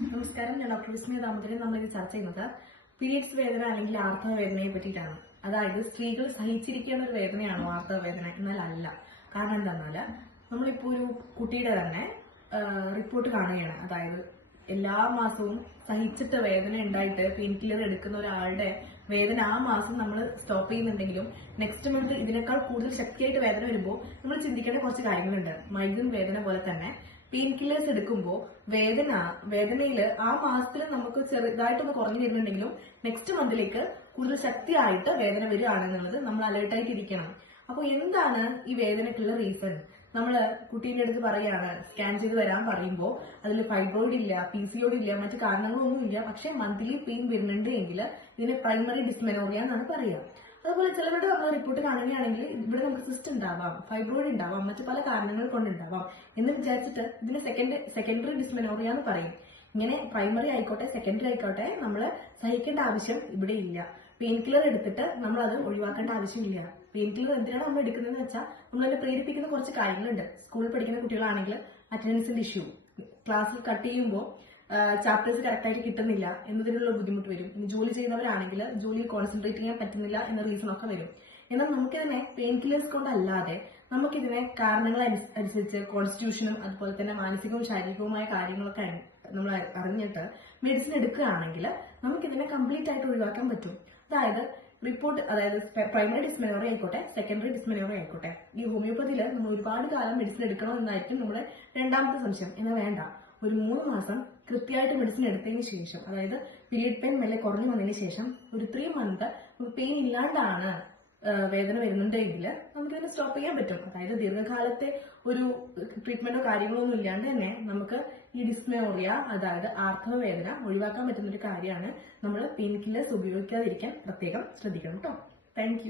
നമസ്കാരം, ഞാൻ ഡോക്ടർ വിസ്മയ ദാമോദരൻ. നമ്മളിത് ചർച്ച ചെയ്യുന്നത് പീരിയഡ്സ് വേദന അല്ലെങ്കിൽ ആർത്തവ വേദനയെ പറ്റിയിട്ടാണ്. അതായത് സ്ത്രീകൾ സഹിച്ചിരിക്കേണ്ട ഒരു വേദനയാണോ ആർത്തവ വേദന? എന്നാൽ അല്ല. കാരണം എന്താണെന്നാൽ നമ്മളിപ്പോൾ ഒരു കുട്ടിയുടെ തന്നെ റിപ്പോർട്ട് കാണുകയാണ്. അതായത് എല്ലാ മാസവും സഹിച്ചിട്ട് വേദന ഉണ്ടായിട്ട് പെയിൻ കില്ലർ എടുക്കുന്ന ഒരാളുടെ വേദന ആ മാസം നമ്മൾ സ്റ്റോപ്പ് ചെയ്യുന്നുണ്ടെങ്കിലും നെക്സ്റ്റ് മന്ത് ഇതിനേക്കാൾ കൂടുതൽ ശക്തിയായിട്ട് വേദന വരുമ്പോൾ നമ്മൾ ചിന്തിക്കേണ്ട കുറച്ച് കാര്യങ്ങളുണ്ട്. മൈഗ്രെയിൻ വേദന പോലെ തന്നെ പെയിൻ കില്ലേഴ്സ് എടുക്കുമ്പോൾ വേദനയിൽ ആ മാസത്തിൽ നമുക്ക് ചെറുതായിട്ടൊന്ന് കുറഞ്ഞു വരുന്നുണ്ടെങ്കിലും നെക്സ്റ്റ് മന്തിലേക്ക് കൂടുതൽ ശക്തിയായിട്ട് വേദന വരികയാണെന്നുള്ളത് നമ്മൾ അലേർട്ടായിട്ട് ഇരിക്കണം. അപ്പോൾ എന്താണ് ഈ വേദനയ്ക്കുള്ള റീസൺ? നമ്മൾ കുട്ടീന്റെ അടുത്ത് പറയുകയാണ്, സ്കാൻ ചെയ്ത് വരാൻ പറയുമ്പോൾ അതിൽ ഫൈബ്രോയിഡ് ഇല്ല, PCOD ഇല്ല, മറ്റു കാരണങ്ങളൊന്നും ഇല്ല, പക്ഷെ മന്ത്ലി പെയിൻ വരുന്നുണ്ട് എങ്കിൽ ഇതിന് പ്രൈമറി ഡിസ്മെനോറിയ എന്നാണ് പറയുക. അതുപോലെ ചിലരുടെ നമ്മൾ റിപ്പോർട്ട് കാണുകയാണെങ്കിൽ ഇവിടെ നമുക്ക് സിസ്റ്റ് ഉണ്ടാവാം, ഫൈബ്രോയിഡ് ഉണ്ടാവാം, മറ്റു പല കാരണങ്ങൾ കൊണ്ടുണ്ടാവാം എന്ന് വിചാരിച്ചിട്ട് ഇതിന് സെക്കൻഡറി ഡിസ്മെനോറിയ എന്ന് പറയും. ഇങ്ങനെ പ്രൈമറി ആയിക്കോട്ടെ സെക്കൻഡറി ആയിക്കോട്ടെ നമ്മൾ സഹിക്കേണ്ട ആവശ്യം ഇവിടെ ഇല്ല. പെയിൻ കില്ലർ എടുത്തിട്ട് നമ്മൾ അത് ഒഴിവാക്കേണ്ട ആവശ്യമില്ല. പെയിൻ കില്ലർ എന്തിനാണ് നമ്മൾ എടുക്കുന്നതെന്ന് വെച്ചാൽ നമ്മളതിനെ പ്രേരിപ്പിക്കുന്ന കുറച്ച് കാര്യങ്ങളുണ്ട്. സ്കൂളിൽ പഠിക്കുന്ന കുട്ടികളാണെങ്കിൽ അറ്റൻഡൻസിന്റെ ഇഷ്യൂ, ക്ലാസ്സിൽ കട്ട് ചെയ്യുമ്പോൾ ചാപ്റ്റേഴ്സ് കറക്റ്റായിട്ട് കിട്ടുന്നില്ല എന്നതിനുള്ള ബുദ്ധിമുട്ട് വരും. ഇനി ജോലി ചെയ്യുന്നവരാണെങ്കിൽ ജോലിയിൽ കോൺസെൻട്രേറ്റ് ചെയ്യാൻ പറ്റുന്നില്ല എന്ന റീസൺ ഒക്കെ വരും. എന്നാൽ നമുക്കിതിനെ പെയിൻ കില്ലേഴ്സ് കൊണ്ടല്ലാതെ നമുക്കിതിനെ കാരണങ്ങൾ അനുസരിച്ച് കോൺസ്റ്റിറ്റ്യൂഷനും അതുപോലെ തന്നെ മാനസികവും ശാരീരികവുമായ കാര്യങ്ങളൊക്കെ നമ്മൾ അറിഞ്ഞിട്ട് മെഡിസിൻ എടുക്കുകയാണെങ്കിൽ നമുക്കിതിനെ കംപ്ലീറ്റ് ആയിട്ട് ഒഴിവാക്കാൻ പറ്റും. അതായത് പ്രൈമറി ഡിസ്മെനോറിയ ആയിക്കോട്ടെ സെക്കൻഡറി ഡിസ്മെനോറിയ ആയിക്കോട്ടെ, ഈ ഹോമിയോപ്പതിയിൽ നമ്മൾ ഒരുപാട് കാലം മെഡിസിൻ എടുക്കണം എന്നായിരിക്കും നമ്മുടെ രണ്ടാമത്തെ സംശയം. എന്നാൽ വേണ്ട, ഒരു 3 മാസം കൃത്യമായിട്ട് മെഡിസിൻ എടുത്തതിന് ശേഷം, അതായത് പീരിയഡ് പെയിൻ മെല്ലെ കുറഞ്ഞു വന്നതിന് ശേഷം ഒരു 3 മന്ത് പെയിൻ ഇല്ലാണ്ടാണ് വേദന വരുന്നുണ്ടെങ്കിൽ നമുക്കിതിനെ സ്റ്റോപ്പ് ചെയ്യാൻ പറ്റും. അതായത് ദീർഘകാലത്തെ ഒരു ട്രീറ്റ്മെന്റോ കാര്യങ്ങളോ ഒന്നും ഇല്ലാണ്ട് തന്നെ നമുക്ക് ഈ ഡിസ്മെനോറിയ, അതായത് ആർത്തവ വേദന ഒഴിവാക്കാൻ പറ്റുന്ന ഒരു കാര്യമാണ്. നമ്മൾ പെയിൻ കില്ലേഴ്സ് ഉപയോഗിക്കാതിരിക്കാൻ പ്രത്യേകം ശ്രദ്ധിക്കണം കേട്ടോ. താങ്ക്